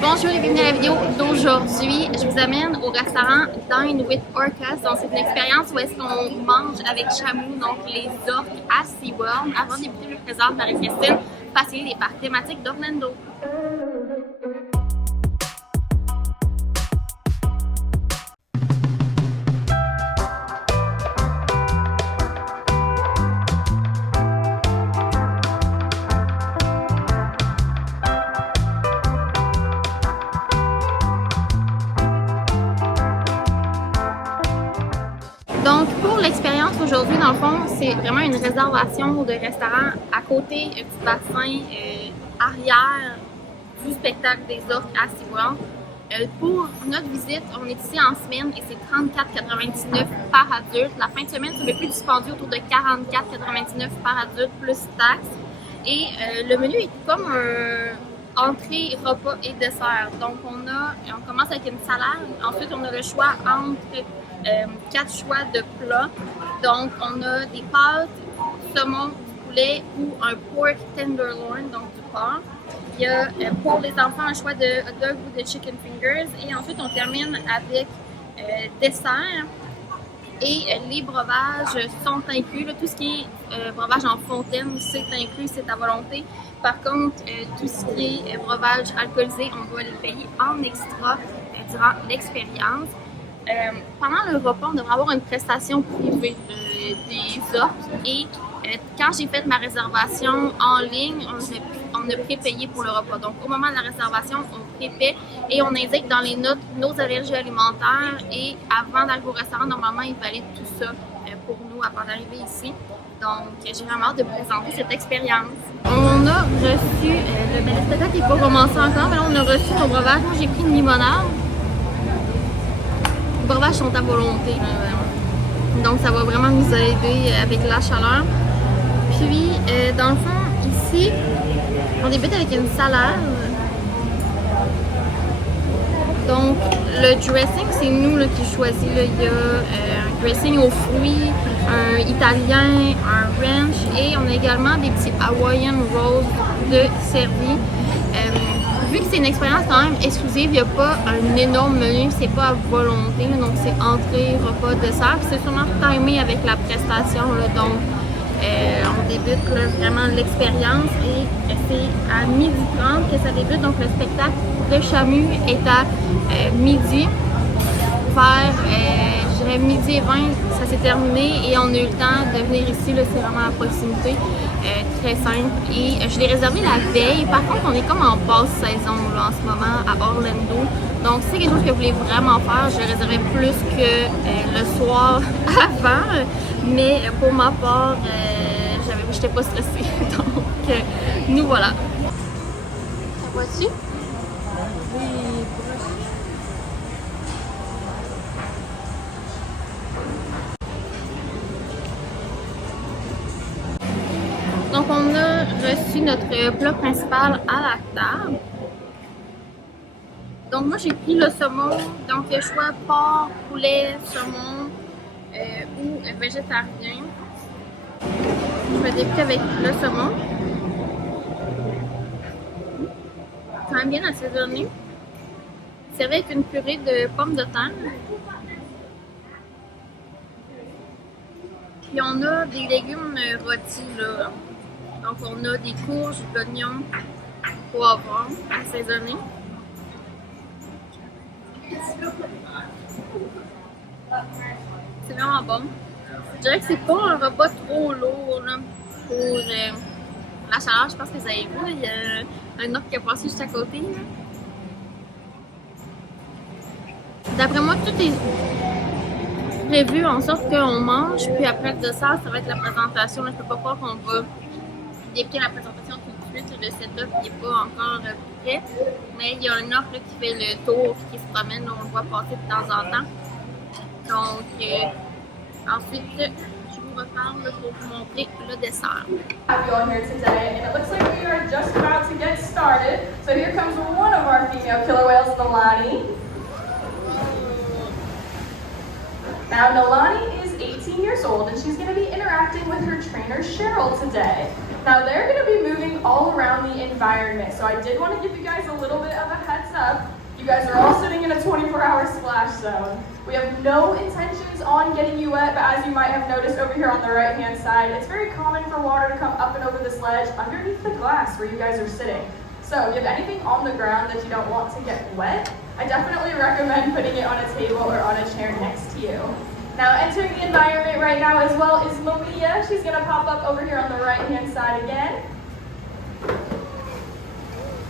Bonjour et bienvenue à la vidéo d'aujourd'hui. Je vous amène au restaurant Dine with Orcas. Donc c'est une expérience où est-ce qu'on mange avec chameau, donc les orques à SeaWorld. Avant de débuter, je me présente Marie-Christine, passionnée des parcs thématiques d'Orlando. Donc, pour l'expérience aujourd'hui, dans le fond, c'est vraiment une réservation de restaurant à côté du bassin arrière du spectacle des orques à SeaWorld. Pour notre visite, on est ici en semaine et c'est 34,99 par adulte. La fin de semaine, c'est un peu plus dispendieux, autour de 44,99 par adulte plus taxes. Et le menu est comme un entrée, repas et dessert. Donc, on commence avec une salade. Ensuite, on a le choix entre 4 choix de plats. Donc, on a des pâtes, saumon, du poulet ou un pork tenderloin, donc du porc. Il y a pour les enfants un choix de hot dog ou de chicken fingers. Et ensuite, on termine avec dessert. Et les breuvages sont inclus. Là, tout ce qui est breuvage en fontaine, c'est inclus, c'est à volonté. Par contre, tout ce qui est breuvage alcoolisé, on doit les payer en extra durant l'expérience. Pendant le repas, on devrait avoir une prestation privée des orques et quand j'ai fait ma réservation en ligne, on a prépayé pour le repas. Donc, au moment de la réservation, on prépaie et on indique dans les notes nos allergies alimentaires et avant d'arriver au restaurant, normalement, il valide tout ça pour nous avant d'arriver ici. Donc, j'ai vraiment hâte de vous présenter cette expérience. On a reçu, le spectacle n'est pas commencé encore, mais là, on a reçu nos breuvages. Moi, j'ai pris une limonade. Les breuvages sont à volonté. Donc, ça va vraiment nous aider avec la chaleur. Puis, dans le fond, ici, on débute avec une salade. Donc, le dressing, c'est nous là, qui choisit. Là. Il y a un dressing aux fruits, un italien, un ranch et on a également des petits Hawaiian rolls de servis. Vu que c'est une expérience quand même exclusive, il n'y a pas un énorme menu, c'est pas à volonté, là, donc c'est entrée, repas, dessert. C'est sûrement timé avec la prestation, là, donc on débute là, vraiment l'expérience et c'est à 12h30 que ça débute, donc le spectacle de Chamu est à midi. Vers je dirais midi et 20, ça s'est terminé et on a eu le temps de venir ici, là, c'est vraiment à proximité. Très simple et je l'ai réservé la veille. Par contre, on est comme en basse saison là, en ce moment à Orlando. Donc, si c'est quelque chose que vous voulez vraiment faire, je le réserverai plus que le soir avant. Mais pour ma part, j'étais pas stressée. Donc, nous voilà. Ça va-tu? Oui. Donc, on a reçu notre plat principal à la table. Donc, moi, j'ai pris le saumon. Donc, il y a le choix porc, poulet, saumon ou végétarien. Je vais débuter avec le saumon. Quand même bien assaisonné. Servi avec une purée de pommes de terre. Puis, on a des légumes rôtis, là. Donc, on a des courges, d'oignons, poivrons assaisonnés. C'est vraiment bon. Je dirais que c'est pas un repas trop lourd là, pour la chaleur. Je pense que vous avez vu, il y a un orque qui a passé juste à côté. D'après moi, tout est prévu en sorte qu'on mange. Puis après le dessert, ça va être la présentation. Là, je peux pas croire qu'on va débuter la présentation tout de suite. Le setup n'est pas encore prêt. Mais il y a un orque là, qui fait le tour qui se promène. Là, on le voit passer de temps en temps. Donc, ensuite, je vous reparle pour vous montrer le dessert. Have you all here today, and it looks like we are just about to get started. So here comes one of our female killer whales, Nalani. Now, Nalani is 18 years old, and she's going to be interacting with her trainer, Cheryl, today. Now, they're going to be moving all around the environment, so I did want to give you guys a little bit of a heads up. You guys are all sitting in a 24-hour splash zone. We have no intentions on getting you wet, but as you might have noticed over here on the right-hand side, it's very common for water to come up and over this ledge underneath the glass where you guys are sitting. So if you have anything on the ground that you don't want to get wet, I definitely recommend putting it on a table or on a chair next to you. Now entering the environment right now as well is Malia. She's gonna pop up over here on the right-hand side again.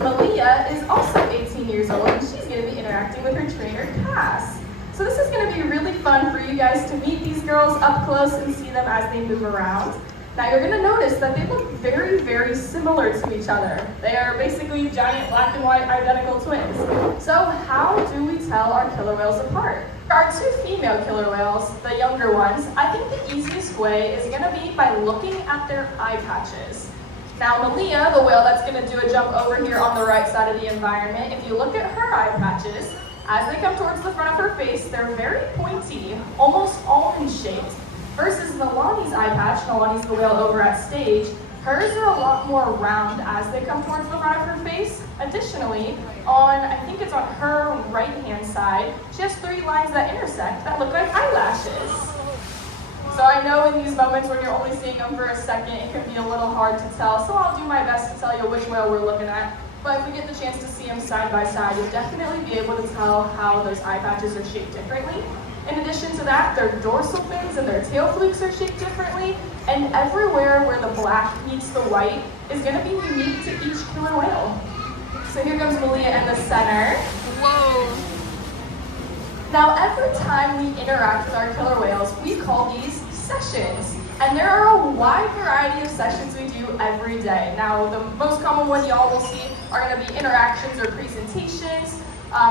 Malia is also 18 years old and she's gonna be interacting with her trainer, Cass. So this is gonna be really fun for you guys to meet these girls up close and see them as they move around. Now you're gonna notice that they look very, very similar to each other. They are basically giant black and white identical twins. So how do we tell our killer whales apart? Our two female killer whales, the younger ones, I think the easiest way is gonna be by looking at their eye patches. Now Malia, the whale that's gonna do a jump over here on the right side of the environment, if you look at her eye patches, as they come towards the front of her face, they're very pointy, almost almond shaped. Versus Nalani's eye patch, Nalani's the whale over at stage, hers are a lot more round as they come towards the front of her face. Additionally, I think it's on her right-hand side, she has 3 lines that intersect that look like eyelashes. So I know in these moments when you're only seeing them for a second, it can be a little hard to tell, so I'll do my best to tell you which whale we're looking at. But if we get the chance to see them side by side, you'll definitely be able to tell how those eye patches are shaped differently. In addition to that, their dorsal fins and their tail flukes are shaped differently, and everywhere where the black meets the white is going to be unique to each killer whale. So here comes Malia in the center. Whoa. Now every time we interact with our killer whales, we call these sessions. And there are a wide variety of sessions we do every day. Now the most common one y'all will see are going to be interactions or presentations.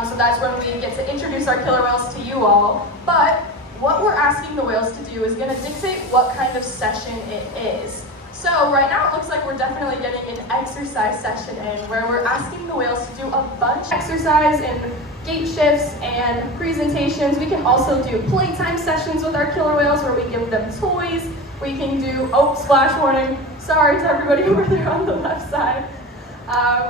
So that's when we get to introduce our killer whales to you all. But what we're asking the whales to do is going to dictate what kind of session it is. So right now it looks like we're definitely getting an exercise session in where we're asking the whales to do a bunch of exercise and gait shifts and presentations. We can also do playtime sessions with our killer whales where we give them toys. We can do, splash warning, sorry to everybody over there on the left side.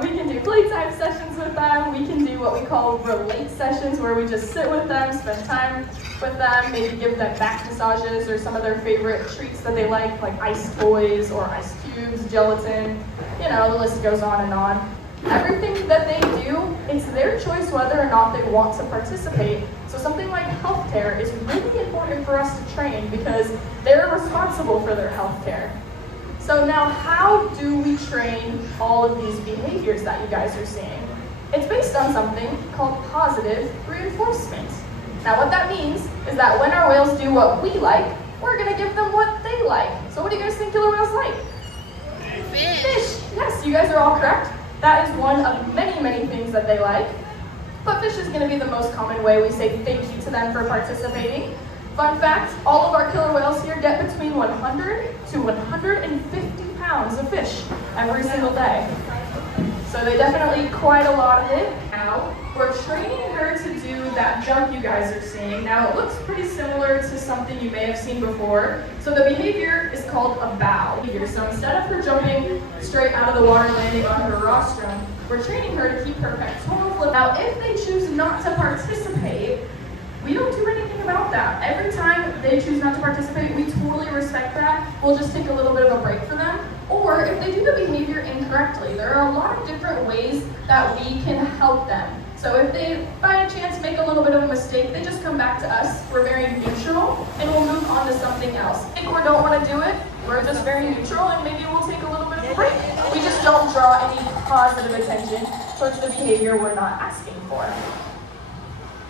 We can do playtime sessions with them. We can do what we call relate sessions where we just sit with them, spend time with them, maybe give them back massages or some of their favorite treats that they like ice toys or ice cubes, gelatin, the list goes on and on. Everything that they do, it's their choice whether or not they want to participate. So something like healthcare is really important for us to train because they're responsible for their healthcare. So now how do we train all of these behaviors that you guys are seeing? It's based on something called positive reinforcement. Now what that means is that when our whales do what we like, we're gonna give them what they like. So what do you guys think killer whales like? Fish. Yes, you guys are all correct. That is one of many, many things that they like. But fish is gonna be the most common way we say thank you to them for participating. Fun fact, all of our killer whales here get between 100 to 150 pounds of fish every single day. So they definitely eat quite a lot of it. Now, we're training her to do that jump you guys are seeing. Now, it looks pretty similar to something you may have seen before. So the behavior is called a bow. So instead of her jumping straight out of the water, landing on her rostrum, we're training her to keep her pectoral flip. Now, if they choose not to participate, we don't do anything about that. Every time they choose not to participate, we totally respect that. We'll just take a little bit of a break for them. Or if they do the behavior incorrectly, there are a lot of different ways that we can help them. So if they, by a chance, make a little bit of a mistake, they just come back to us. We're very neutral, and we'll move on to something else. If we don't want to do it, we're just very neutral, and maybe we'll take a little bit of a break. We just don't draw any positive attention towards the behavior we're not asking for.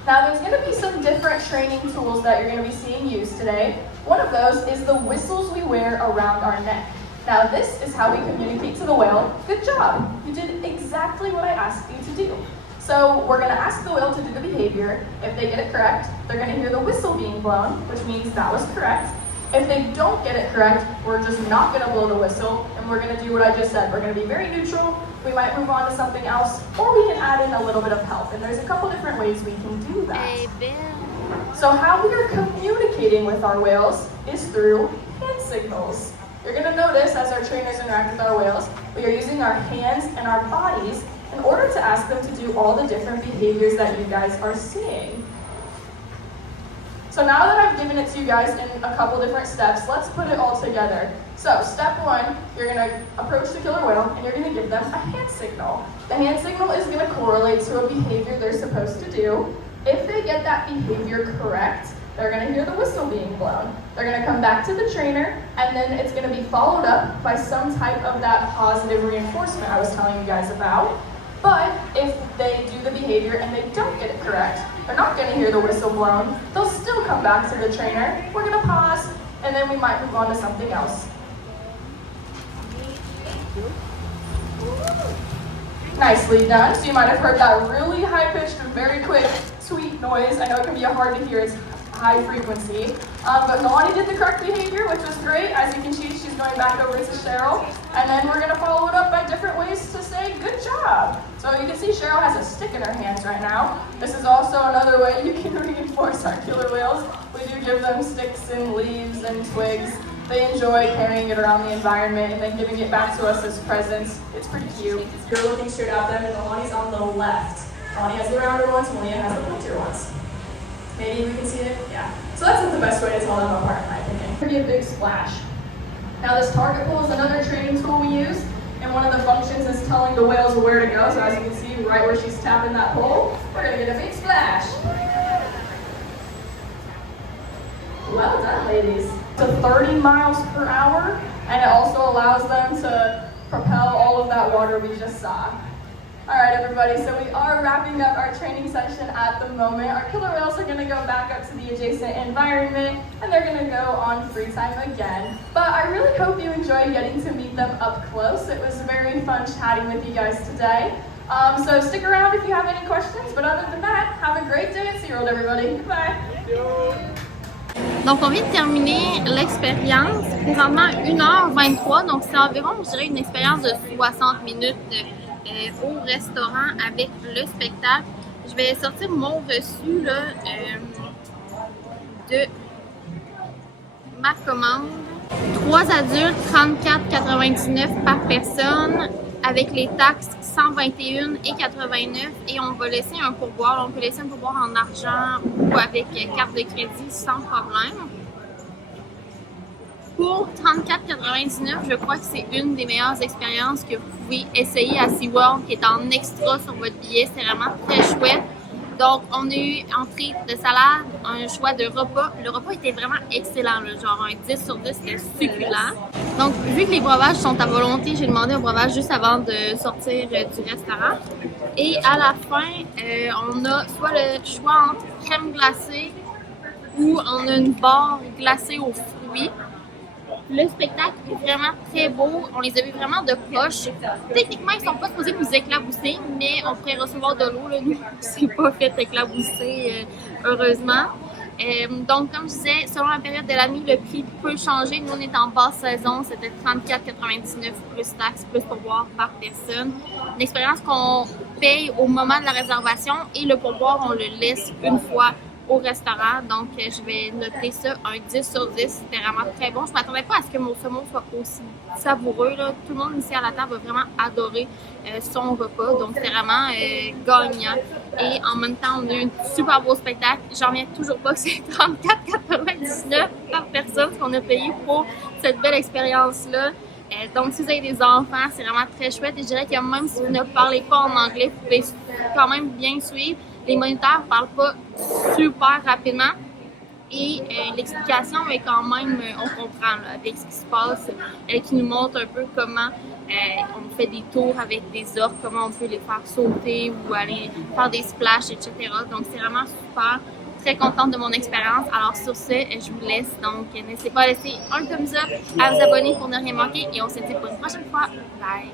Now there's going to be some different training tools that you're going to be seeing used today. One of those is the whistles we wear around our neck. Now this is how we communicate to the whale, good job, you did exactly what I asked you to do. So we're going to ask the whale to do the behavior. If they get it correct, they're going to hear the whistle being blown, which means that was correct. If they don't get it correct, we're just not going to blow the whistle, and we're going to do what I just said. We're going to be very neutral. We might move on to something else, or we can add in a little bit of help. And there's a couple different ways we can do that. So how we are communicating with our whales is through hand signals. You're going to notice as our trainers interact with our whales, we are using our hands and our bodies in order to ask them to do all the different behaviors that you guys are seeing. So now that I've given it to you guys in a couple different steps, let's put it all together. So step one, you're going to approach the killer whale and you're going to give them a hand signal. The hand signal is going to correlate to a behavior they're supposed to do. If they get that behavior correct, they're going to hear the whistle being blown. They're going to come back to the trainer, and then it's going to be followed up by some type of that positive reinforcement I was telling you guys about. But if they do the behavior and they don't get it correct, they're not going to hear the whistle blown. They'll still come back to the trainer. We're going to pause, and then we might move on to something else. Nicely done. So you might have heard that really high-pitched and very quick, sweet noise. I know it can be hard to hear. It's high frequency. But Nalani did the correct behavior, which was great. As you can see, she's going back over to Cheryl. And then we're going to follow it up by different ways to say, good job. So you can see Cheryl has a stick in her hands right now. This is also another way you can reinforce our killer whales. We do give them sticks and leaves and twigs. They enjoy carrying it around the environment and then giving it back to us as presents. It's pretty cute. You're looking straight at them, and Nalani's on the left. Nalani has the rounder ones, Malia has the pointier ones. Maybe we can see it? Yeah. So that's not the best way to tell them apart, in my opinion. Pretty big splash. Now this target pull is another training tool we use, and one of the functions is telling the whales where to go. So as you can see, right where she's tapping that pole, we're going to get a big splash. Well done, ladies. To 30 miles per hour, and it also allows them to propel all of that water we just saw. All right, everybody, so we are wrapping up our training session at the moment. Our killer whales are going to go back up to the adjacent environment, and they're going to go on free time again. But I really hope you enjoyed getting to meet them up close. It was very fun chatting with you guys today. So stick around if you have any questions, but other than that, have a great day at SeaWorld, everybody. Goodbye. Donc, on vient de terminer l'expérience, présentement 1h23, donc c'est environ, je dirais, une expérience de 60 minutes au restaurant avec le spectacle. Je vais sortir mon reçu là, de ma commande. 3 adultes, 34,99 par personne, avec les taxes 121,89 et on va laisser un pourboire. On peut laisser un pourboire en argent ou avec carte de crédit sans problème. Pour 34,99, je crois que c'est une des meilleures expériences que vous pouvez essayer à SeaWorld, qui est en extra sur votre billet. C'est vraiment très chouette. Donc, on a eu entrée de salade, un choix de repas. Le repas était vraiment excellent, là, genre un 10 sur 10, c'était succulent. Donc, vu que les breuvages sont à volonté, j'ai demandé un breuvage juste avant de sortir du restaurant. Et à la fin, on a soit le choix entre crème glacée ou on a une barre glacée aux fruits. Le spectacle est vraiment très beau. On les a vus vraiment de poche. Techniquement, ils ne sont pas supposés nous éclabousser, mais on pourrait recevoir de l'eau. Nous, c'est pas fait éclabousser, heureusement. Donc, comme je disais, selon la période de l'année, le prix peut changer. Nous, on est en basse saison. C'était 34,99 plus taxes, plus pourboire par personne. Une expérience qu'on paye au moment de la réservation et le pourboire, on le laisse une fois au restaurant, donc je vais noter ça un 10 sur 10, c'était vraiment très bon. Je ne m'attendais pas à ce que mon saumon soit aussi savoureux, là. Tout le monde ici à la table a vraiment adoré son repas, donc c'est vraiment gagnant. Et en même temps, on a eu un super beau spectacle. J'en reviens toujours pas que c'est 34,99 par personne ce qu'on a payé pour cette belle expérience-là. Donc, si vous avez des enfants, c'est vraiment très chouette. Et je dirais que même si vous ne parlez pas en anglais, vous pouvez quand même bien suivre. Les moniteurs ne parlent pas super rapidement et l'explication est quand même, on comprend là, avec ce qui se passe, qui nous montre un peu comment on fait des tours avec des orques, comment on peut les faire sauter ou aller faire des splashes, etc. Donc, c'est vraiment super. Très contente de mon expérience. Alors sur ce, je vous laisse. Donc, n'hésitez pas à laisser un thumbs up, à vous abonner pour ne rien manquer et on se dit pour une prochaine fois. Bye!